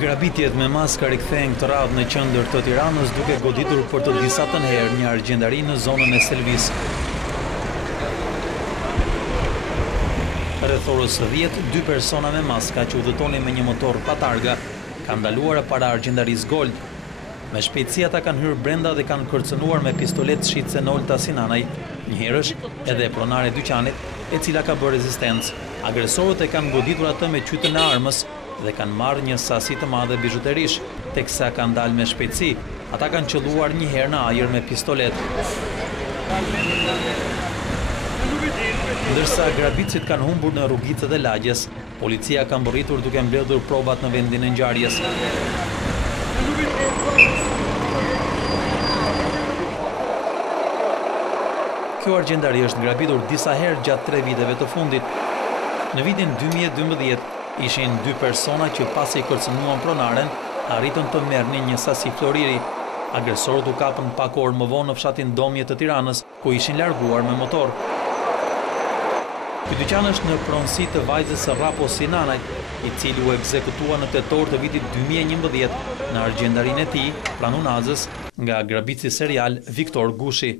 Grabitjet me maska rikthehen këtë radhë në qendër të Tiranës duke goditur për të disatën herë një argjendari në zonën e Selvis. Rreth orës 10, dy persona me maska që udhëtonin me një motor pa targa kanë ndaluar para argjendarisë Gold. Me shpejtësi ata kanë hyrë brenda dhe kanë kërcënuar me pistolet shitse Nolta Sinanaj, një herësh edhe pronare dyqanit, e cila ka bërë rezistencë. Agresorët e kanë goditur atë me qytën e armës dhe kanë marrë një sasi të madhe bijuterish, teksa kanë dalë me shpejtësi. Ata kanë qelluar një herë në ajër me pistolet. Ndërsa grabitësit kanë humbur në rrugicët e lagjes, policia ka mbërritur duke mbledhur probat në vendin e ngjarjes. Kjo argjendari është grabitur disa herë gjatë 3 viteve të fundit. Në vitin 2012 ishin 2 persona që pasi kërcënuan pronaren, arritën të merrnin një sasi floriri. Agresorët u kapën pak orë më vonë në fshatin Domje të Tiranës, ku ishin larguar me motor. Ky dyqan është në pronësi të vajzës së Rapo Sinanaj, i cili u ekzekutua në tetor të vitit 2011 në argjendarinë e tij, pranë Unazës, nga grabitësi serial Viktor Gushi.